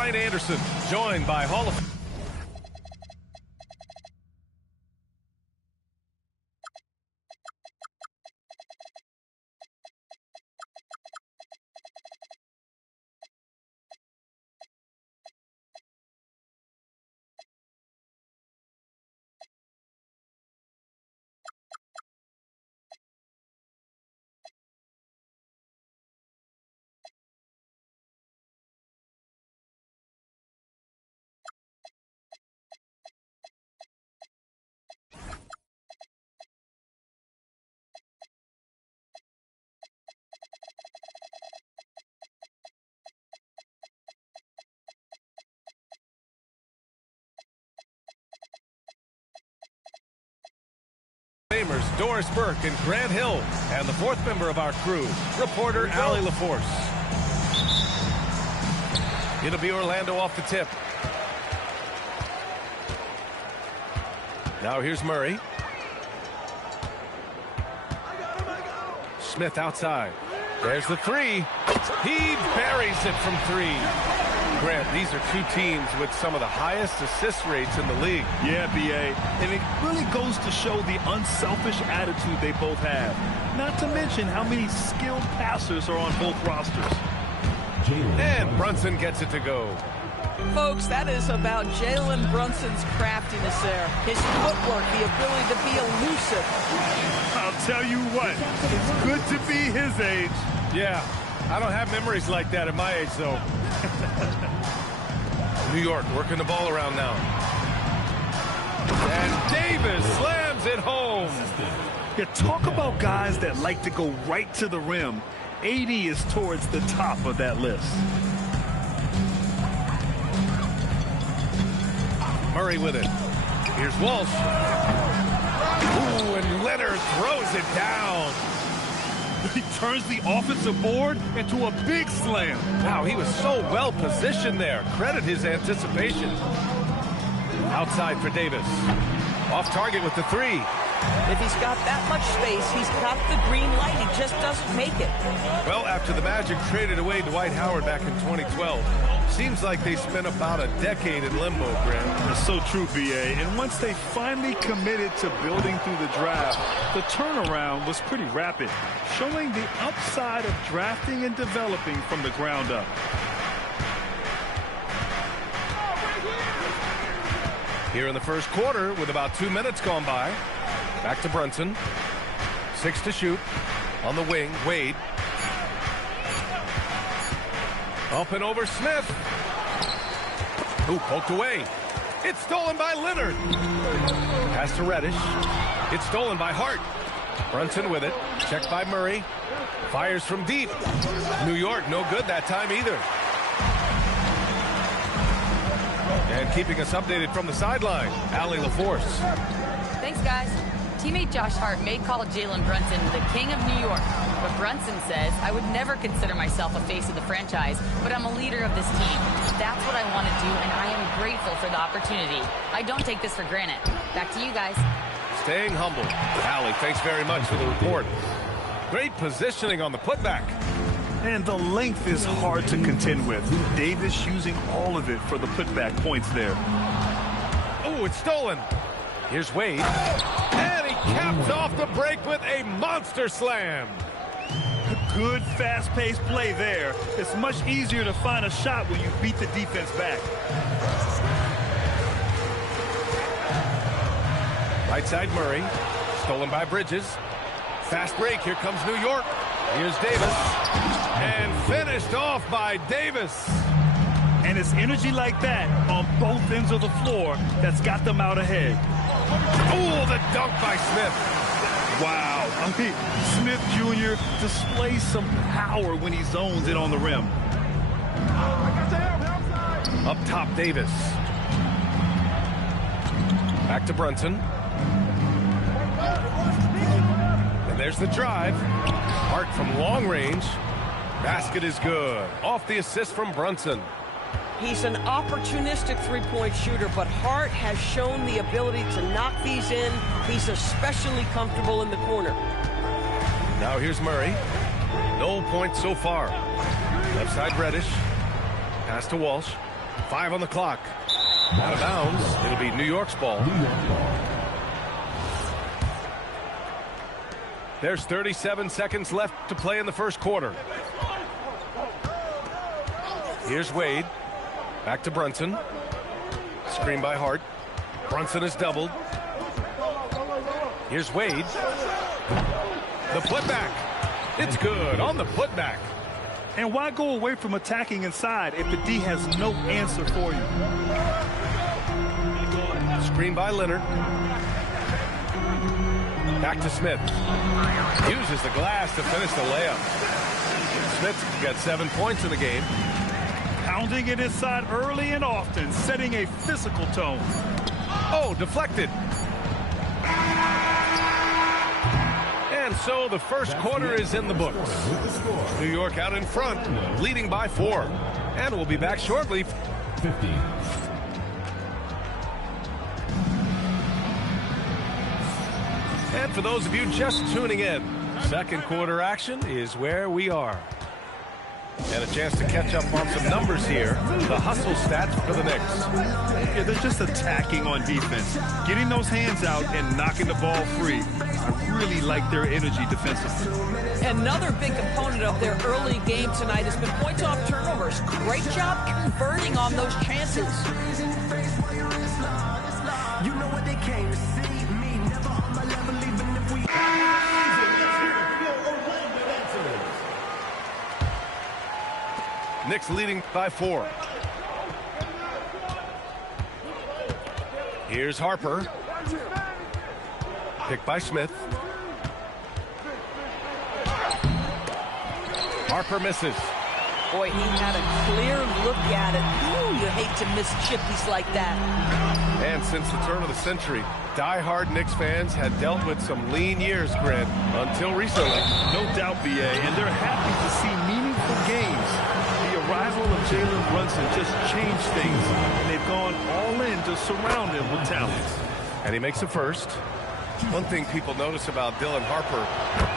Brian Anderson, joined by Hall of Fame. Doris Burke and Grant Hill, and the fourth member of our crew, reporter Allie LaForce. It'll be Orlando off the tip. Now here's Murray. Smith outside. There's the three. He buries it from three. Grant, these are two teams with some of the highest assist rates in the league. Yeah, B.A., and it really goes to show the unselfish attitude they both have. Not to mention how many skilled passers are on both rosters. And Brunson gets it to go. Folks, that is about Jalen Brunson's craftiness there. His footwork, the ability to be elusive. I'll tell you what, it's good to be his age. Yeah, I don't have memories like that at my age, though. New York working the ball around now. And Davis slams it home. Yeah, talk about guys that like to go right to the rim. 80 is towards the top of that list. Murray with it. Here's Walsh. Ooh, and Leonard throws it down. He turns the offensive board into a big slam. Wow, he was so well positioned there. Credit his anticipation. Outside for Davis. Off target with the three. If he's got that much space, he's got the green light. He just doesn't make it. Well, after the Magic traded away Dwight Howard back in 2012, seems like they spent about a decade in limbo, Grant. That's so true, B.A. And once they finally committed to building through the draft, the turnaround was pretty rapid, showing the upside of drafting and developing from the ground up. Here in the first quarter, with about 2 minutes gone by, back to Brunson. 6 to shoot. On the wing, Wade. Up and over Smith. Who poked away. It's stolen by Leonard. Pass to Reddish. It's stolen by Hart. Brunson with it. Checked by Murray. Fires from deep. New York, no good that time either. And keeping us updated from the sideline, Allie LaForce. Thanks, guys. Teammate Josh Hart may call Jalen Brunson the king of New York, but Brunson says, I would never consider myself a face of the franchise, but I'm a leader of this team. That's what I want to do, and I am grateful for the opportunity. I don't take this for granted. Back to you guys. Staying humble. Allie, thanks very much for the report. Great positioning on the putback. And the length is hard to contend with. Davis using all of it for the putback points there. Oh, it's stolen. Here's Wade. And he caps off the break with a monster slam. Good fast-paced play there. It's much easier to find a shot when you beat the defense back. Right side Murray. Stolen by Bridges. Fast break. Here comes New York. Here's Davis. And finished off by Davis. And it's energy like that on both ends of the floor that's got them out ahead. Oh, the dunk by Smith. Wow. I mean, Smith Jr. displays some power when he zones in on the rim. Up top, Davis. Back to Brunson. And there's the drive. Hart from long range. Basket is good. Off the assist from Brunson. He's an opportunistic three-point shooter, but Hart has shown the ability to knock these in. He's especially comfortable in the corner. Now here's Murray. No points so far. Left side Reddish. Pass to Walsh. 5 on the clock. Out of bounds. It'll be New York's ball. There's 37 seconds left to play in the first quarter. Here's Wade. Back to Brunson. Screen by Hart. Brunson is doubled. Here's Wade. The putback. It's good on the putback. And why go away from attacking inside if the D has no answer for you? Screen by Leonard. Back to Smith. Uses the glass to finish the layup. Smith's got 7 points in the game. Pounding it inside early and often, setting a physical tone. Oh, deflected. And so the first quarter is in the books. New York out in front, leading by 4. And we'll be back shortly. 50. And for those of you just tuning in, second quarter action is where we are. And a chance to catch up on some numbers here. The hustle stats for the Knicks. Yeah, they're just attacking on defense. Getting those hands out and knocking the ball free. I really like their energy defensively. Another big component of their early game tonight has been points off turnovers. Great job converting on those chances. You know what they came to see. Me never on my level, even if we. Knicks leading by 4. Here's Harper. Picked by Smith. Harper misses. Boy, he had a clear look at it. Ooh, you hate to miss chippies like that. And since the turn of the century, die-hard Knicks fans had dealt with some lean years, Grant, until recently. No doubt, BA, and they're happy to see meaningful games. The arrival of Jalen Brunson just changed things, and they've gone all in to surround him with talent. And he makes a first. One thing people notice about Dylan Harper,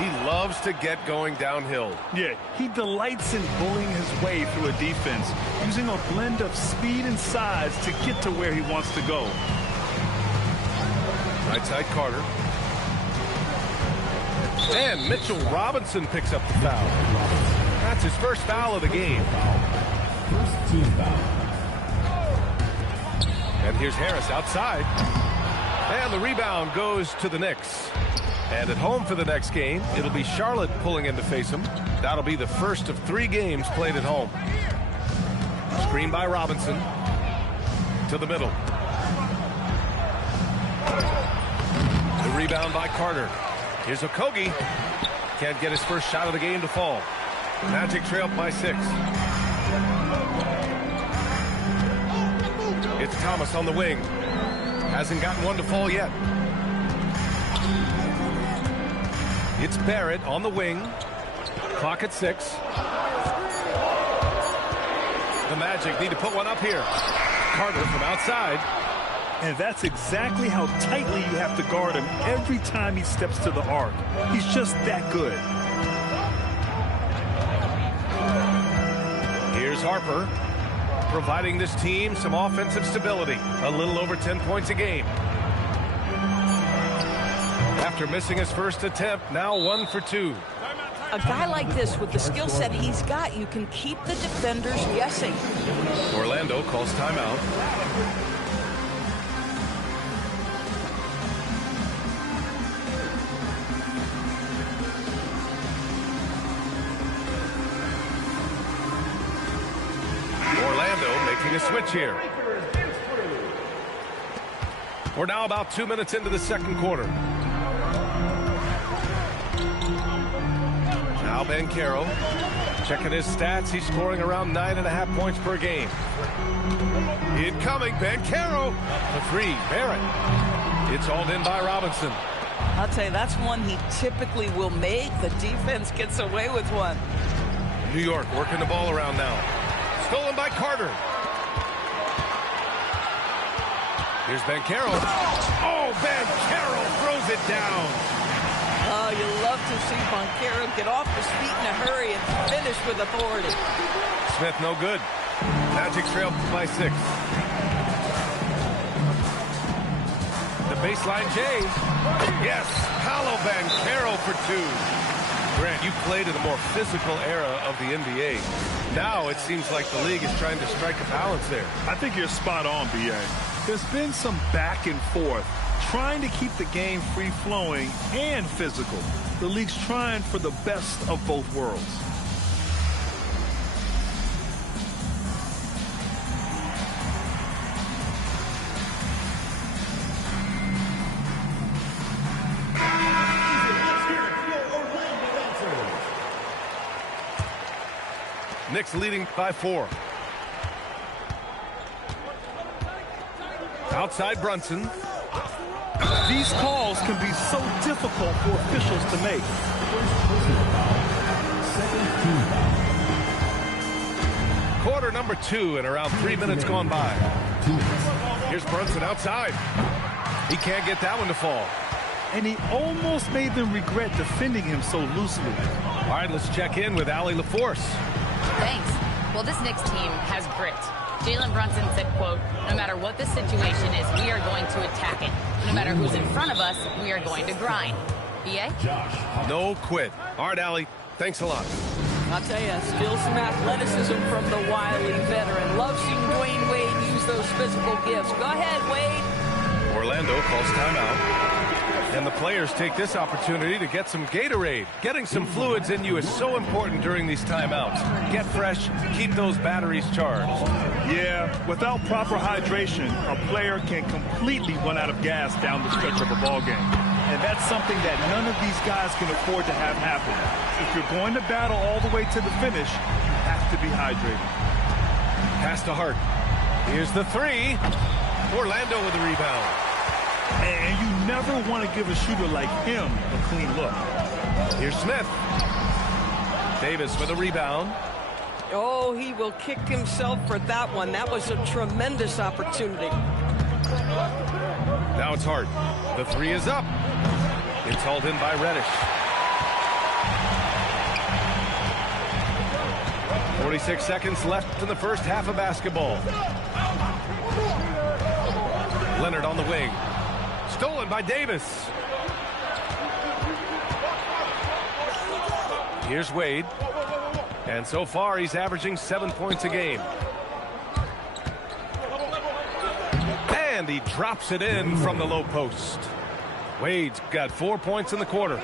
he loves to get going downhill. Yeah, he delights in bullying his way through a defense, using a blend of speed and size to get to where he wants to go. Right side Carter. And Mitchell Robinson picks up the foul. That's his first foul of the game. First team foul. And here's Harris outside. And the rebound goes to the Knicks. And at home for the next game, it'll be Charlotte pulling in to face them. That'll be the first of 3 games played at home. Screen by Robinson. To the middle. The rebound by Carter. Here's Okogie. Can't get his first shot of the game to fall. Magic trail by 6. It's Thomas on the wing. Hasn't gotten one to fall yet. It's Barrett on the wing. Clock at 6. The Magic need to put one up here. Carter from outside. And that's exactly how tightly you have to guard him every time he steps to the arc. He's just that good. Here's Harper, providing this team some offensive stability. A little over 10 points a game. After missing his first attempt, now 1 for 2. A guy like this, with the skill set he's got, you can keep the defenders guessing. Orlando calls timeout. Orlando making a switch here. We're now about 2 minutes into the second quarter. Now Banchero, checking his stats, he's scoring around 9.5 points per game. Incoming, Banchero, the 3, Barrett. It's hauled in by Robinson. I'll tell you, that's one he typically will make. The defense gets away with one. New York working the ball around now. Stolen by Carter. Here's Banchero. Oh, Banchero throws it down. Oh, you love to see Banchero get off his feet in a hurry and finish with authority. Smith no good. Magic trail by 6. The baseline J. Yes, Paolo Banchero for 2. Grant, you played in a more physical era of the NBA. Now it seems like the league is trying to strike a balance there. I think you're spot on, B.A. There's been some back and forth, trying to keep the game free-flowing and physical. The league's trying for the best of both worlds. Knicks leading by 4. Outside Brunson. These calls can be so difficult for officials to make. Quarter number 2 and around 3 minutes gone by. Here's Brunson outside. He can't get that one to fall. And he almost made them regret defending him so loosely. All right, let's check in with Allie LaForce. Thanks. Well, this Knicks team has grit. Jalen Brunson said, quote, no matter what the situation is, we are going to attack it. No matter who's in front of us, we are going to grind. B.A.? No quit. All right, Allie, thanks a lot. I'll tell you, still some athleticism from the wily veteran. Love seeing Dwayne Wade use those physical gifts. Go ahead, Wade. Orlando calls timeout. And the players take this opportunity to get some Gatorade. Getting some fluids in you is so important during these timeouts. Get fresh, keep those batteries charged. Yeah, without proper hydration, a player can completely run out of gas down the stretch of a ball game. And that's something that none of these guys can afford to have happen. If you're going to battle all the way to the finish, you have to be hydrated. Pass to Hart. Here's the 3. Orlando with the rebound. And you never want to give a shooter like him a clean look. Here's Smith. Davis with a rebound. Oh, he will kick himself for that one. That was a tremendous opportunity. Now it's Hart. The 3 is up. It's hauled in by Reddish. 46 seconds left in the first half of basketball. Leonard on the wing. Stolen by Davis. Here's Wade. And so far, he's averaging 7 points a game. And he drops it in from the low post. Wade's got 4 points in the quarter.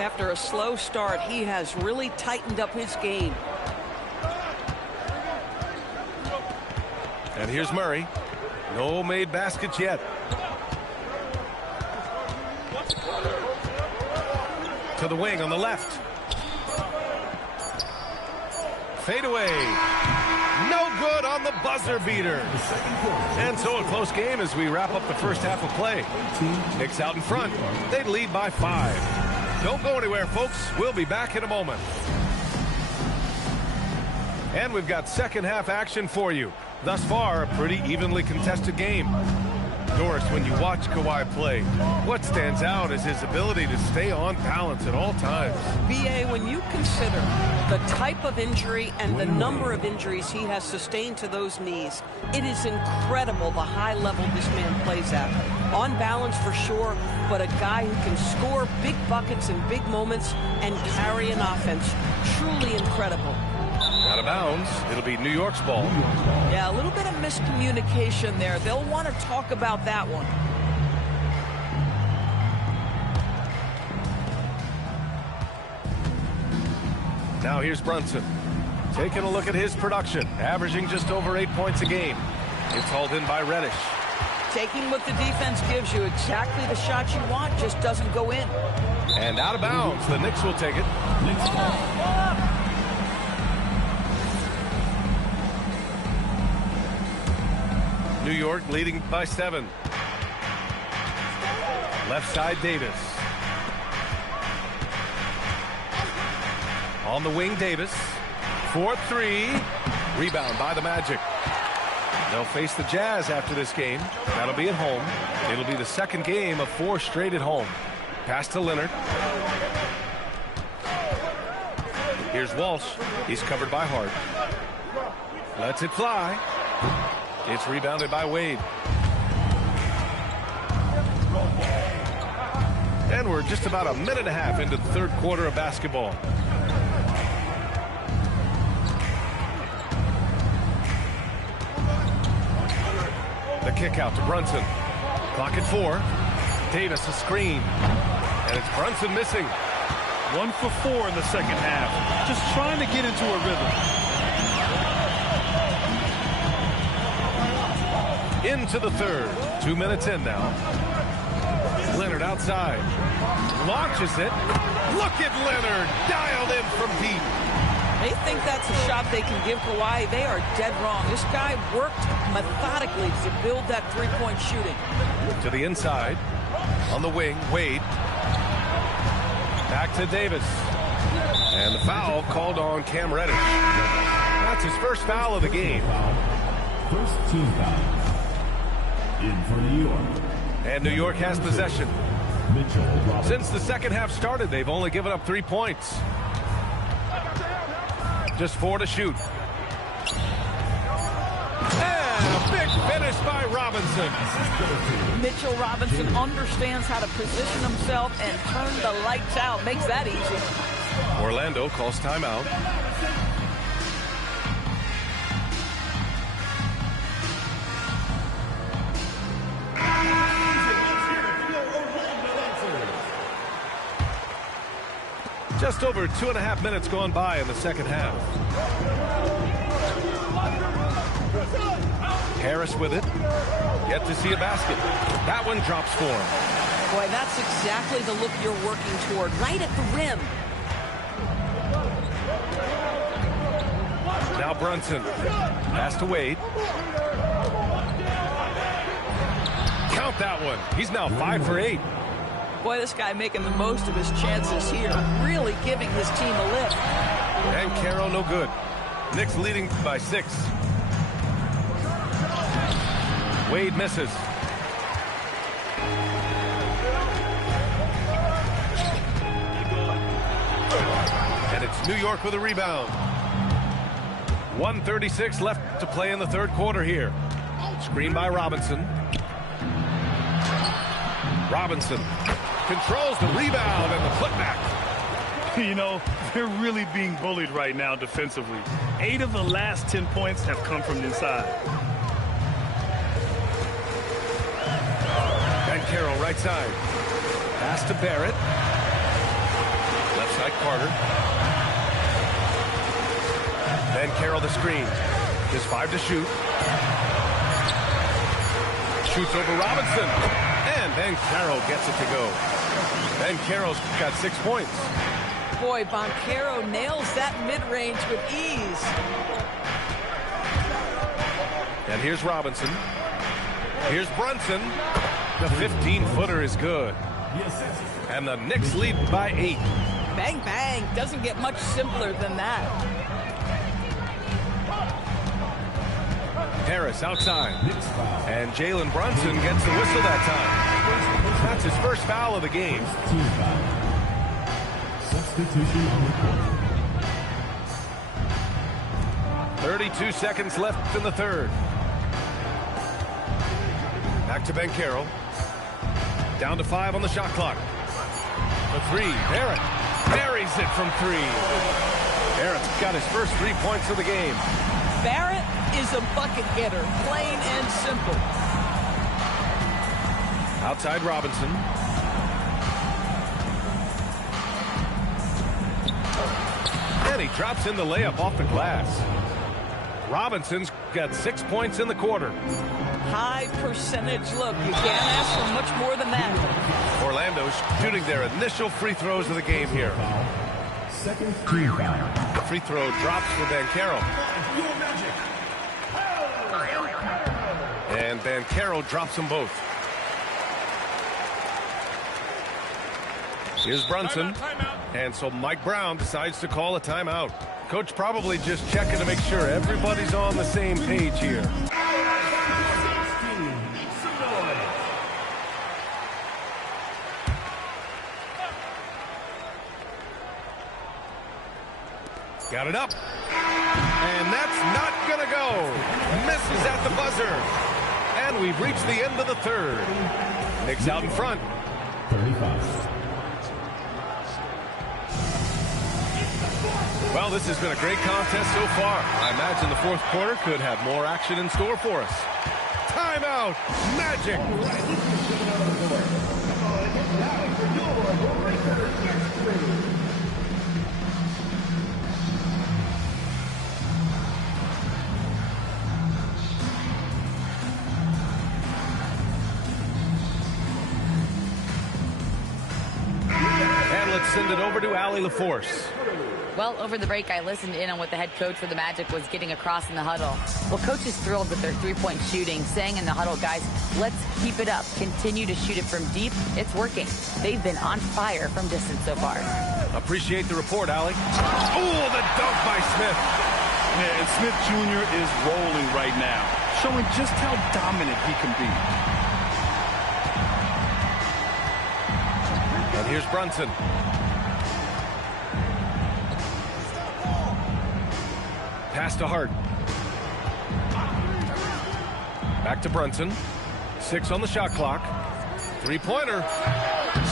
After a slow start, he has really tightened up his game. And here's Murray. No made baskets yet. To the wing on the left. Fade away. No good on the buzzer beater. And so a close game as we wrap up the first half of play. Knicks out in front. They lead by 5. Don't go anywhere, folks. We'll be back in a moment. And we've got second half action for you. Thus far, a pretty evenly contested game. Doris, when you watch Kawhi play, what stands out is his ability to stay on balance at all times. B.A., when you consider the type of injury and the number of injuries he has sustained to those knees, it is incredible the high level this man plays at. On balance for sure, but a guy who can score big buckets in big moments and carry an offense. Truly incredible. Out of bounds. It'll be New York's ball. Yeah, a little bit of miscommunication there. They'll want to talk about that one. Now here's Brunson. Taking a look at his production. Averaging just over 8 points a game. It's hauled in by Reddish. Taking what the defense gives you. Exactly the shot you want. Just doesn't go in. And out of bounds. The Knicks will take it. New York leading by 7. Left side, Davis. On the wing, Davis. 4-3. Rebound by the Magic. They'll face the Jazz after this game. That'll be at home. It'll be the second game of 4 straight at home. Pass to Leonard. Here's Walsh. He's covered by Hart. Lets it fly. It's rebounded by Wade. And we're just about a minute and a half into the third quarter of basketball. The kick out to Brunson. Clock at 4. Davis a screen. And it's Brunson missing. 1 for 4 in the second half. Just trying to get into a rhythm. Into the third. 2 minutes in now. Leonard outside. Launches it. Look at Leonard. Dialed in from deep. They think that's a shot they can give Kawhi. They are dead wrong. This guy worked methodically to build that three-point shooting. To the inside. On the wing, Wade. Back to Davis. And the foul called on Cam Reddish. That's his first foul of the game. First team foul. In for New York. And New York has possession. Mitchell Robinson. Since the second half started, they've only given up 3 points. Just 4 to shoot. And a big finish by Robinson. Mitchell Robinson understands how to position himself and turn the lights out. Makes that easy. Orlando calls timeout. Just over 2.5 minutes gone by in the second half. Harris with it. Yet to see a basket. That one drops for him. Boy, that's exactly the look you're working toward. Right at the rim. Now Brunson. Pass to Wade. Count that one. He's now 5 for 8. Boy, this guy making the most of his chances here. Really giving his team a lift. And Carroll no good. Knicks leading by 6. Wade misses. And it's New York with a rebound. 1:36 left to play in the third quarter here. Screen by Robinson. Robinson controls the rebound and the putback. You know, they're really being bullied right now defensively. 8 of the last 10 points have come from inside. Ben Carroll right side. Pass to Barrett. Left side Carter. Ben Carroll the screen. Just 5 to shoot. Shoots over Robinson. And Ben Carroll gets it to go. Ben Carroll's got 6 points. Boy, Banchero nails that mid-range with ease. And here's Robinson. Here's Brunson. The 15-footer is good. And the Knicks lead by 8. Bang, bang. Doesn't get much simpler than that. Harris outside. And Jalen Brunson gets the whistle that time. That's his first foul of the game. Team foul. Substitution on the court. 32 seconds left in the third. Back to Ben Carroll. Down to 5 on the shot clock. The 3. Barrett buries it from 3. Barrett's got his first 3 points of the game. Barrett is a bucket getter, plain and simple. Outside Robinson. And he drops in the layup off the glass. Robinson's got 6 points in the quarter. High percentage look. You can't ask for much more than that. Orlando's shooting their initial free throws of the game here. Second team foul. The free throw drops for Ben Carroll. And Ben Carroll drops them both. Here's Brunson. And so Mike Brown decides to call a timeout. Coach probably just checking to make sure everybody's on the same page here. Got it up. And that's not going to go. Misses at the buzzer. And we've reached the end of the third. Knicks out in front. 35. Well, this has been a great contest so far. I imagine the fourth quarter could have more action in store for us. Timeout, Magic. And let's send it over to Allie LaForce. Well, over the break, I listened in on what the head coach for the Magic was getting across in the huddle. Well, coach is thrilled with their three-point shooting, saying in the huddle, guys, let's keep it up. Continue to shoot it from deep. It's working. They've been on fire from distance so far. Appreciate the report, Allie. Oh, the dunk by Smith. Yeah, and Smith Jr. is rolling right now, showing just how dominant he can be. And here's Brunson. Pass to Hart. Back to Brunson. 6 on the shot clock. Three-pointer.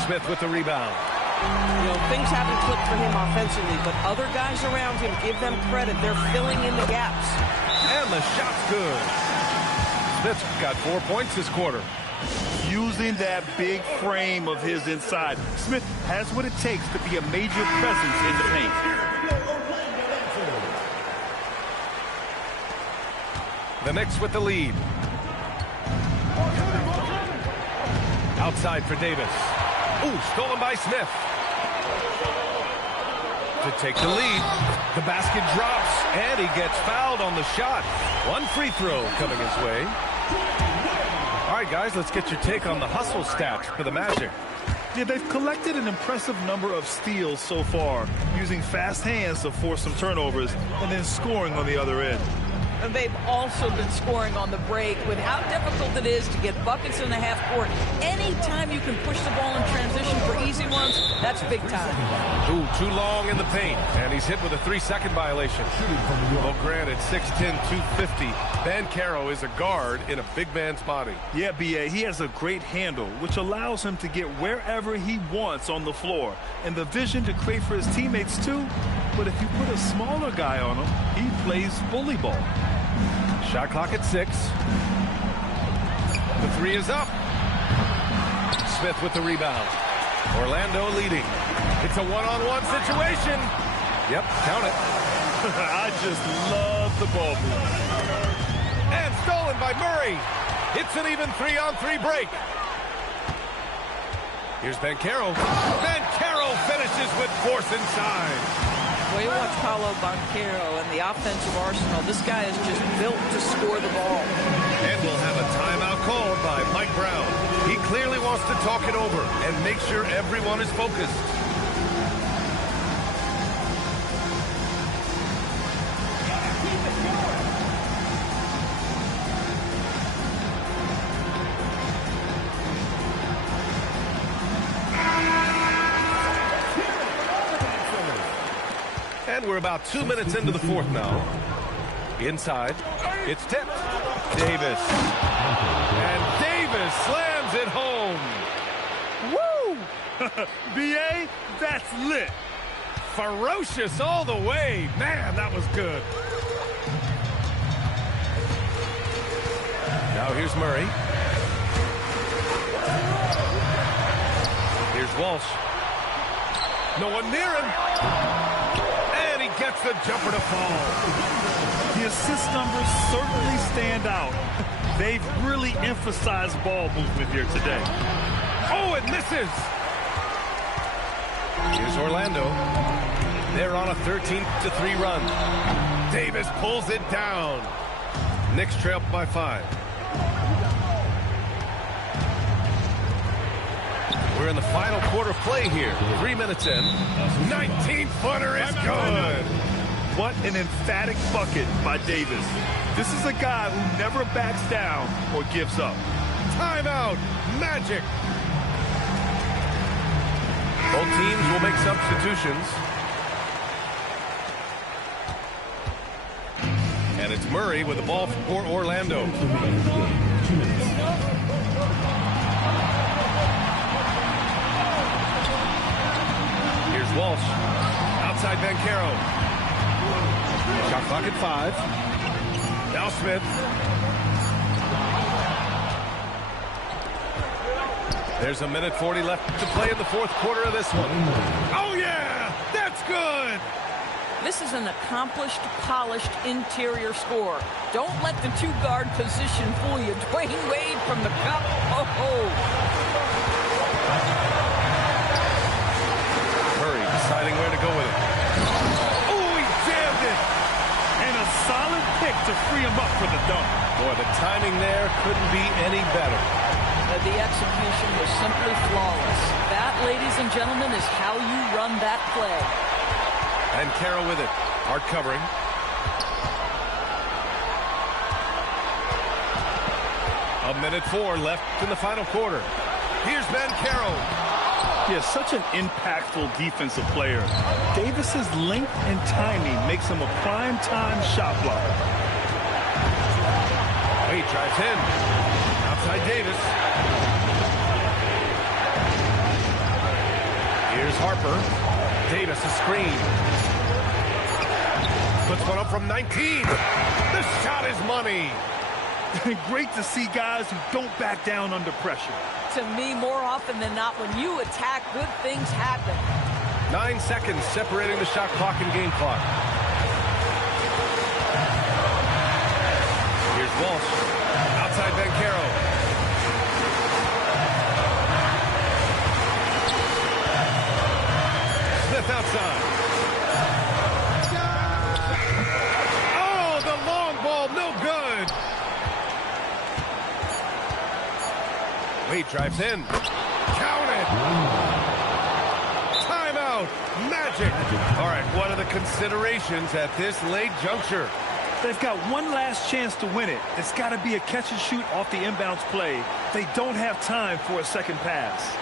Smith with the rebound. You know, things haven't clicked for him offensively, but other guys around him, give them credit. They're filling in the gaps. And the shot's good. Smith's got 4 points this quarter. Using that big frame of his inside, Smith has what it takes to be a major presence in the paint. The Knicks with the lead. Outside for Davis. Ooh, stolen by Smith. To take the lead. The basket drops, and he gets fouled on the shot. One free throw coming his way. All right, guys, let's get your take on the hustle stats for the Magic. Yeah, they've collected an impressive number of steals so far, using fast hands to force some turnovers and then scoring on the other end. And they've also been scoring on the break with how difficult it is to get buckets in the half court. Anytime you can push the ball in transition for easy ones, that's big time. Ooh, too long in the paint, and he's hit with a 3-second violation. Well, granted, 6'10", 250. Banchero is a guard in a big man's body. Yeah, B.A., he has a great handle, which allows him to get wherever he wants on the floor, and the vision to create for his teammates, too. But if you put a smaller guy on him, he plays bully ball. Shot clock at 6. The 3 is up. Smith with the rebound. Orlando leading. It's a one-on-one situation. Yep, count it. I just love the ball move. And stolen by Murray. It's an even 3-on-3 break. Here's Banchero. Banchero finishes with force inside. Well, you watch Paolo Banchero and the offensive arsenal. This guy is just built to score the ball. And we'll have a timeout called by Mike Brown. He clearly wants to talk it over and make sure everyone is focused. And we're about 2 minutes into the fourth now. Inside, it's tipped. Davis. And Davis slams it home. Woo! B.A., that's lit. Ferocious all the way. Man, that was good. Now here's Murray. Here's Walsh. No one near him. Gets the jumper to fall. The assist numbers certainly stand out. They've really emphasized ball movement here today. Oh, it misses. Here's Orlando. They're on a 13-3 run. Davis pulls it down. Knicks trail by 5. We're in the final quarter play here. 3 minutes in. 19-footer is good. What an emphatic bucket by Davis. This is a guy who never backs down or gives up. Timeout, Magic. Both teams will make substitutions. And it's Murray with the ball for Orlando. Here's Walsh. Outside Banchero. Shot clock at 5. Now Smith. There's a minute 40 left to play in the fourth quarter of this one. Oh, yeah! That's good! This is an accomplished, polished interior score. Don't let the two-guard position fool you. Dwayne Wade from the cup. Oh! Murray deciding where to go with it. Oh, he jammed it! And a solid pick to free him up for the dunk. Boy, the timing there couldn't be any better. The execution was simply flawless. That, ladies and gentlemen, is how you run that play. And Carroll with it. Hard covering. A minute 4 left in the final quarter. Here's Banchero. He is such an impactful defensive player. Davis's length and timing makes him a prime-time shot blocker. Wade drives in. Outside Davis. Here's Harper. Davis a screen. Puts one up from 19. The shot is money. Great to see guys who don't back down under pressure. To me, more often than not, when you attack, good things happen. 9 seconds separating the shot clock and game clock. Here's Walsh. Outside Banchero. Smith outside. Oh, the long ball, no good. Wade drives in. Count it. Timeout. Magic. All right, what are the considerations at this late juncture? They've got one last chance to win it. It's got to be a catch and shoot off the inbounds play. They don't have time for a second pass.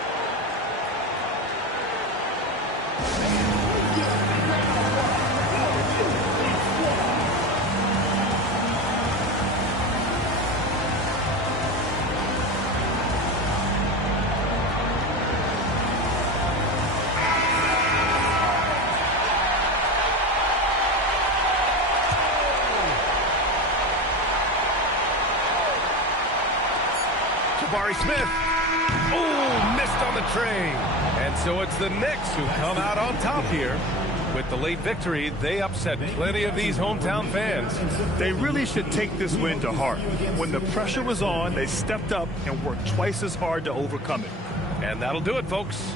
Smith. Oh, missed on the tray. And so it's the Knicks who come out on top here. With the late victory, they upset plenty of these hometown fans. They really should take this win to heart. When the pressure was on, they stepped up and worked twice as hard to overcome it. And that'll do it, folks.